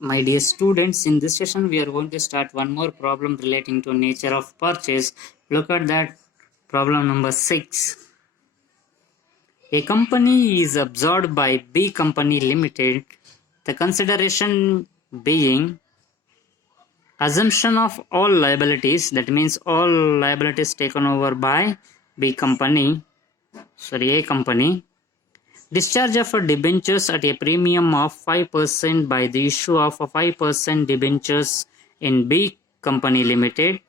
My dear students, in this session we are going to start one more problem relating to nature of purchase. Look at that problem number 6. A company is absorbed by B Company Limited. The consideration being assumption of all liabilities, that means all liabilities taken over by A Company, discharge of debentures at a premium of 5% by the issue of 5% debentures in B Company Limited.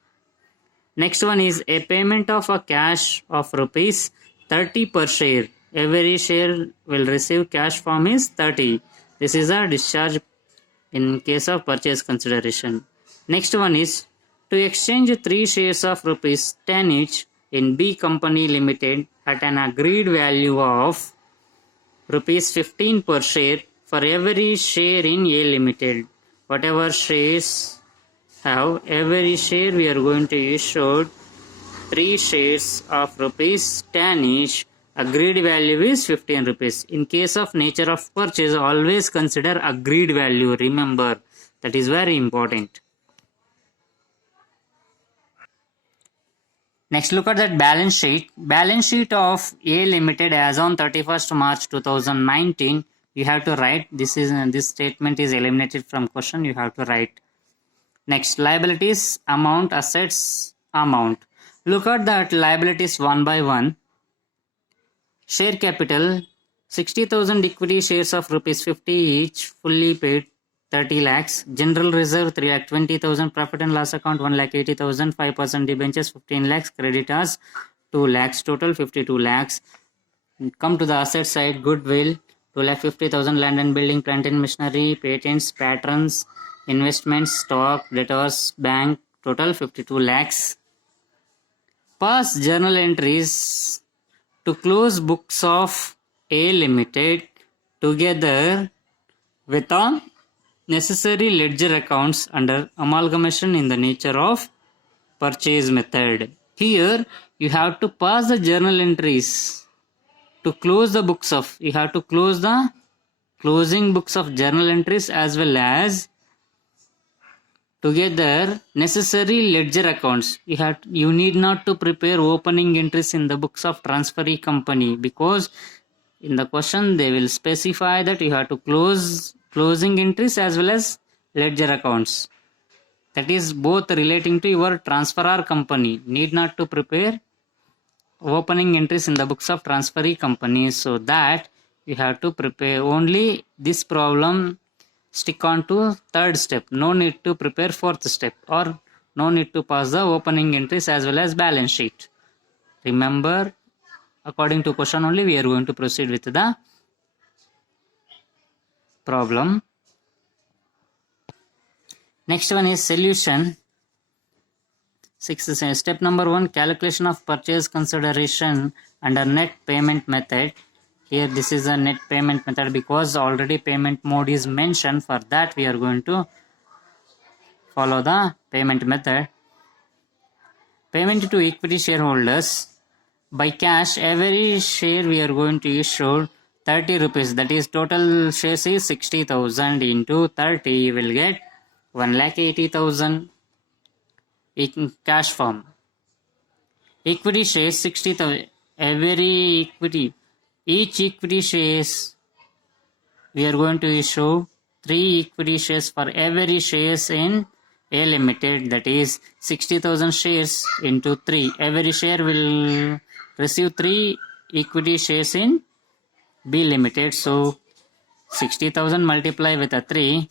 Next one is a payment of a cash of rupees 30 per share. Every share will receive cash form is 30. This is a discharge in case of purchase consideration. Next one is to exchange 3 shares of rupees 10 each in B Company Limited at an agreed value of rupees 15 per share for every share in A Limited. Whatever shares have, every share we are going to issue 3 shares of rupees 10 each. Agreed value is 15 rupees. In case of nature of purchase, always consider agreed value. Remember, that is very important. Next, look at that balance sheet. Balance sheet of A Limited as on 31st March 2019. You have to write. This statement is eliminated from question. You have to write. Next, liabilities, amount, assets, amount. Look at that liabilities one by one. Share capital, 60,000 equity shares of rupees 50 each, fully paid 30 lakhs. General reserve 3 lakh 20,000. Profit and loss account 1 lakh 80,000. 5% debentures 15 lakhs. Creditors 2 lakhs. Total 52 lakhs. Come to the asset side. Goodwill 2 lakh 50,000. Land and building, plant and machinery, patents, patrons, investments, stock, debtors, bank. Total 52 lakhs. Past journal entries to close books of A Limited together with all necessary ledger accounts under amalgamation in the nature of purchase method. Here you have to pass the journal entries to close the books of, you have to close the closing books of journal entries as well as together necessary ledger accounts. You need not to prepare opening entries in the books of transferee company, because in the question they will specify that you have to close closing entries as well as ledger accounts. That is both relating to your transferor company. Need not to prepare opening entries in the books of transferee company. So that you have to prepare only this problem. Stick on to third step. No need to prepare fourth step, or no need to pass the opening entries as well as balance sheet. Remember, according to question only we are going to proceed with the problem. Next one is solution. Step number 1, calculation of purchase consideration under net payment method. Here this is a net payment method because already payment mode is mentioned. For that we are going to follow the payment method. Payment to equity shareholders. By cash, every share we are going to issue 30 rupees. That is total shares is 60,000 into 30. You will get 1,80,000 in cash form. Equity shares 60,000. Every equity. Each equity shares we are going to issue 3 equity shares for every shares in A Limited, that is 60,000 shares into 3. Every share will receive 3 equity shares in B Limited. So 60,000 multiply with a 3,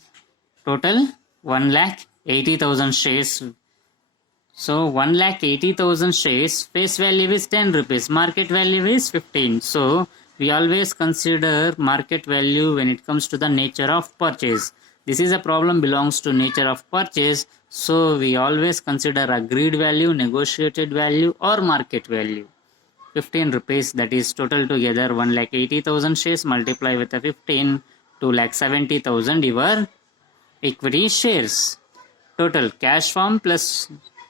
total 1,80,000 shares. So 1,80,000 shares, face value is 10 rupees, market value is 15. So we always consider market value when it comes to the nature of purchase. This is a problem belongs to nature of purchase. So we always consider agreed value, negotiated value or market value. 15 rupees, that is total together 1,80,000 shares multiply with a 15, 2,70,000 your equity shares. Total cash form plus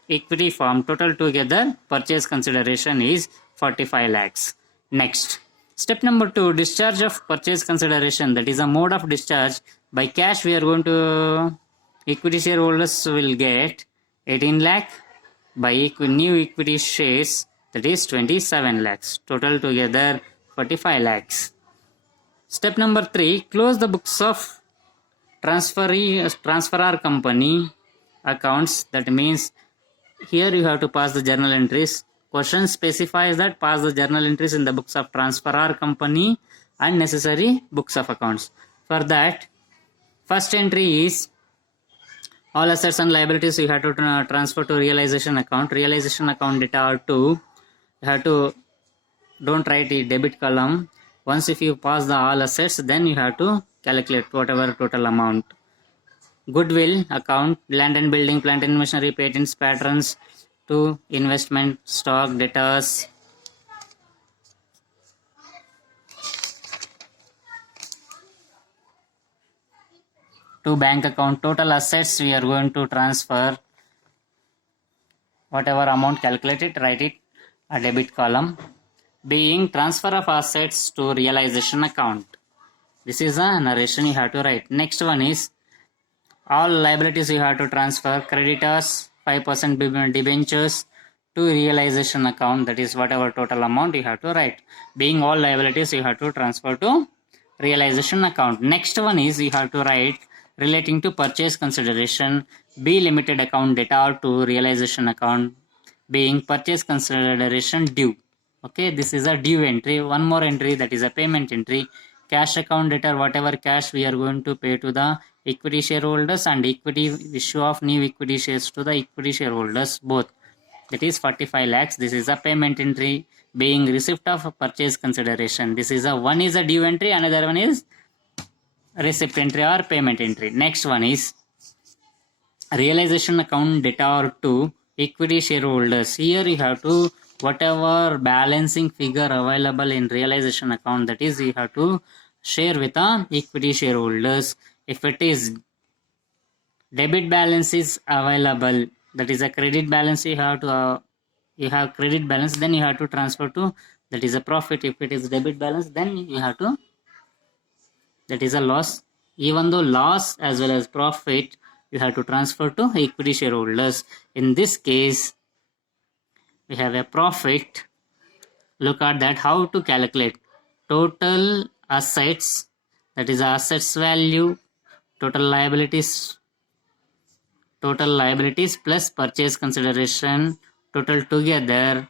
equity form, total together purchase consideration is 45 lakhs. Next, step number 2, discharge of purchase consideration, that is a mode of discharge. By cash, we are going to equity shareholders will get 18 lakh. By new equity shares, that is 27 lakhs. Total together 45 lakhs. Step number 3, close the books of transferor company accounts. That means here you have to pass the journal entries. Question specifies that pass the journal entries in the books of transferor company and necessary books of accounts. For that, first entry is all assets and liabilities you have to transfer to realization account. Realization account data are 2. You have to don't write the debit column. Once if you pass the all assets, then you have to calculate whatever total amount. Goodwill account, land and building, plant and machinery, patents, patterns, to investment, stock, debtors. To bank account, total assets we are going to transfer whatever amount calculated, write it a debit column. Being transfer of assets to realization account. This is a narration you have to write. Next one is all liabilities you have to transfer. Creditors 5% debentures to realization account, that is whatever total amount you have to write. Being all liabilities you have to transfer to realization account. Next one is you have to write relating to purchase consideration. B limited account data to realization account, being purchase consideration due. Okay, this is a due entry. One more entry, that is a payment entry. Cash account debtor, whatever cash we are going to pay to the equity shareholders, and equity issue of new equity shares to the equity shareholders both, that is 45 lakhs. This is a payment entry. Being receipt of purchase consideration, this is a one is a due entry, another one is receipt entry or payment entry. Next one is realization account debtor to equity shareholders. Here you have to whatever balancing figure available in realization account, that is you have to share with the equity shareholders. If it is debit balance is available, that is a credit balance, you have to you have credit balance, then you have to transfer to, that is a profit. If it is debit balance, then you have to, that is a loss. Even though loss as well as profit, you have to transfer to equity shareholders. In this case, we have a profit. Look at that, how to calculate total assets, that is assets value, total liabilities plus purchase consideration, total together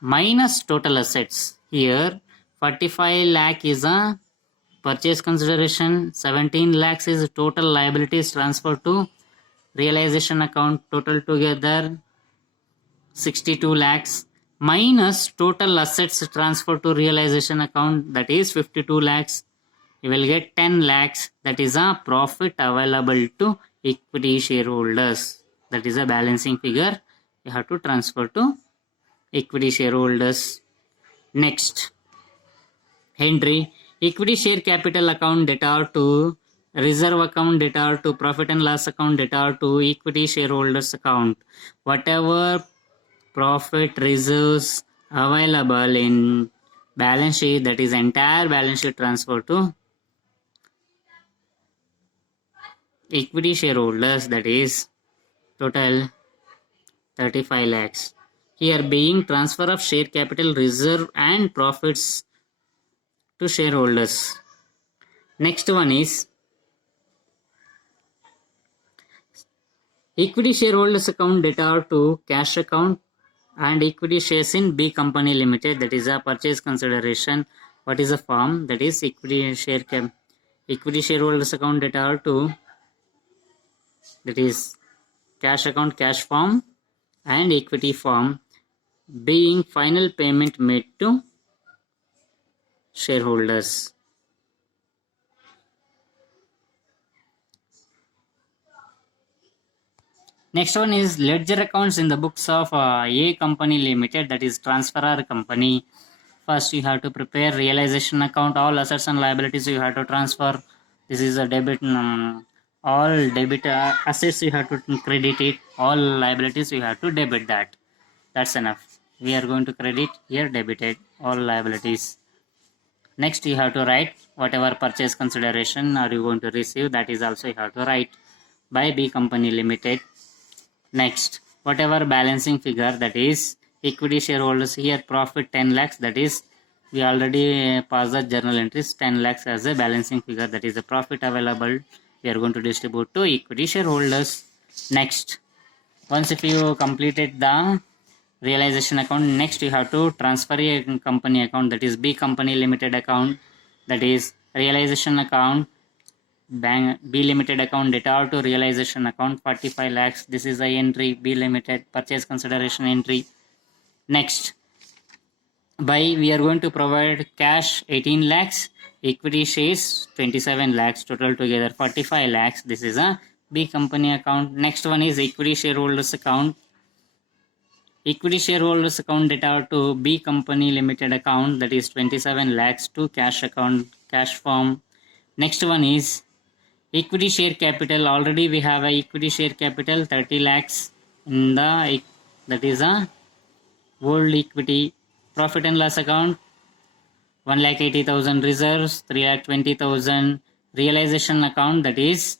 minus total assets. Here 45 lakh is a purchase consideration, 17 lakhs is total liabilities transferred to realization account, total together 62 lakhs minus total assets transferred to realization account, that is 52 lakhs. You will get 10 lakhs, that is a profit available to equity shareholders. That is a balancing figure you have to transfer to equity shareholders. Next entry, equity share capital account debtor to reserve account debtor to profit and loss account debtor to equity shareholders account. Whatever profit reserves available in balance sheet, that is entire balance sheet transfer to equity shareholders, that is total 35 lakhs. Here being transfer of share capital reserve and profits to shareholders. Next one is equity shareholders account debtor to cash account and equity shares in B company limited, that is a purchase consideration. What is the form? That is equity shareholders account debtor to, that is cash account cash form and equity form, being final payment made to shareholders. Next one is ledger accounts in the books of A company limited, that is transferor company. First you have to prepare realization account. All assets and liabilities you have to transfer. This is a debit. All debit assets you have to credit it. All liabilities you have to debit that. That's enough. We are going to credit here, debited all liabilities. Next you have to write whatever purchase consideration are you going to receive, that is also you have to write by B Company Limited. Next, whatever balancing figure, that is equity shareholders, here profit 10 lakhs, that is we already passed the journal entries, 10 lakhs as a balancing figure, that is the profit available, we are going to distribute to equity shareholders. Next, once if you completed the realization account, next you have to transfer a company account, that is B Company Limited account, that is realization account, bank B Limited account debtor to realization account 45 lakhs. This is the entry, B Limited purchase consideration entry. Next, by we are going to provide cash 18 lakhs, equity shares 27 lakhs, total together 45 lakhs. This is a B Company account. Next one is equity shareholders account. Equity shareholders account debtor to B Company Limited account, that is 27 lakhs to cash account, cash form. Next one is equity share capital. Already we have a equity share capital 30 lakhs in the, that is a old equity. Profit and loss account 1,80,000, reserves 3,20,000, realization account, that is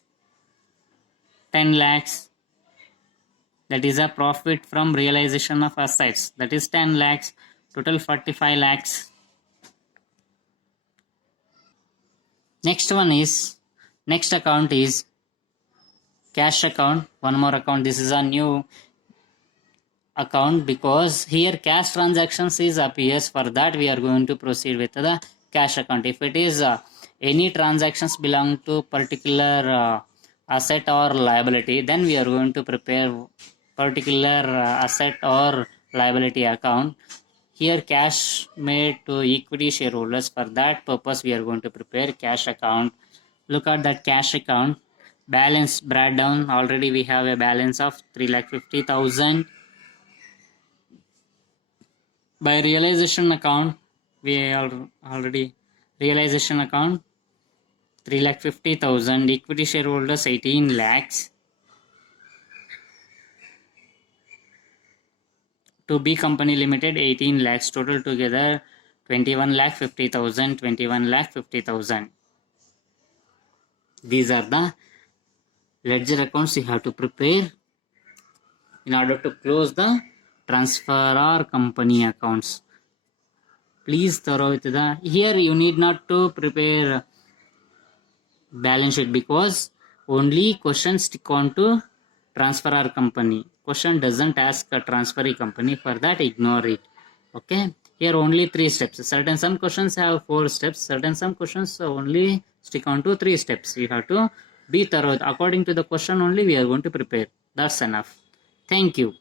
10 lakhs, that is a profit from realization of assets, that is 10 lakhs, total 45 lakhs. Next account is cash account, one more account. This is a new account because here cash transactions is appears, for that we are going to proceed with the cash account. If it is any transactions belong to particular asset or liability, then we are going to prepare particular asset or liability account. Here cash made to equity shareholders, for that purpose we are going to prepare cash account. Look at that cash account balance breakdown. Already we have a balance of 3,50,000. By realization account, we already realization account 3,50,000, equity shareholders 18 lakhs, to B Company Limited 18 lakhs, total together 21,50,000, 21,50,000. These are the ledger accounts you have to prepare in order to close the transfer or company accounts. Please thorough with the, here you need not to prepare balance sheet because only questions stick on to transfer or company. Question doesn't ask a transferee company, for that ignore it. Okay, here only 3 steps. Some questions have 4 steps, some questions only stick on to 3 steps. You have to be thorough. According to the question only we are going to prepare. That's enough. Thank you.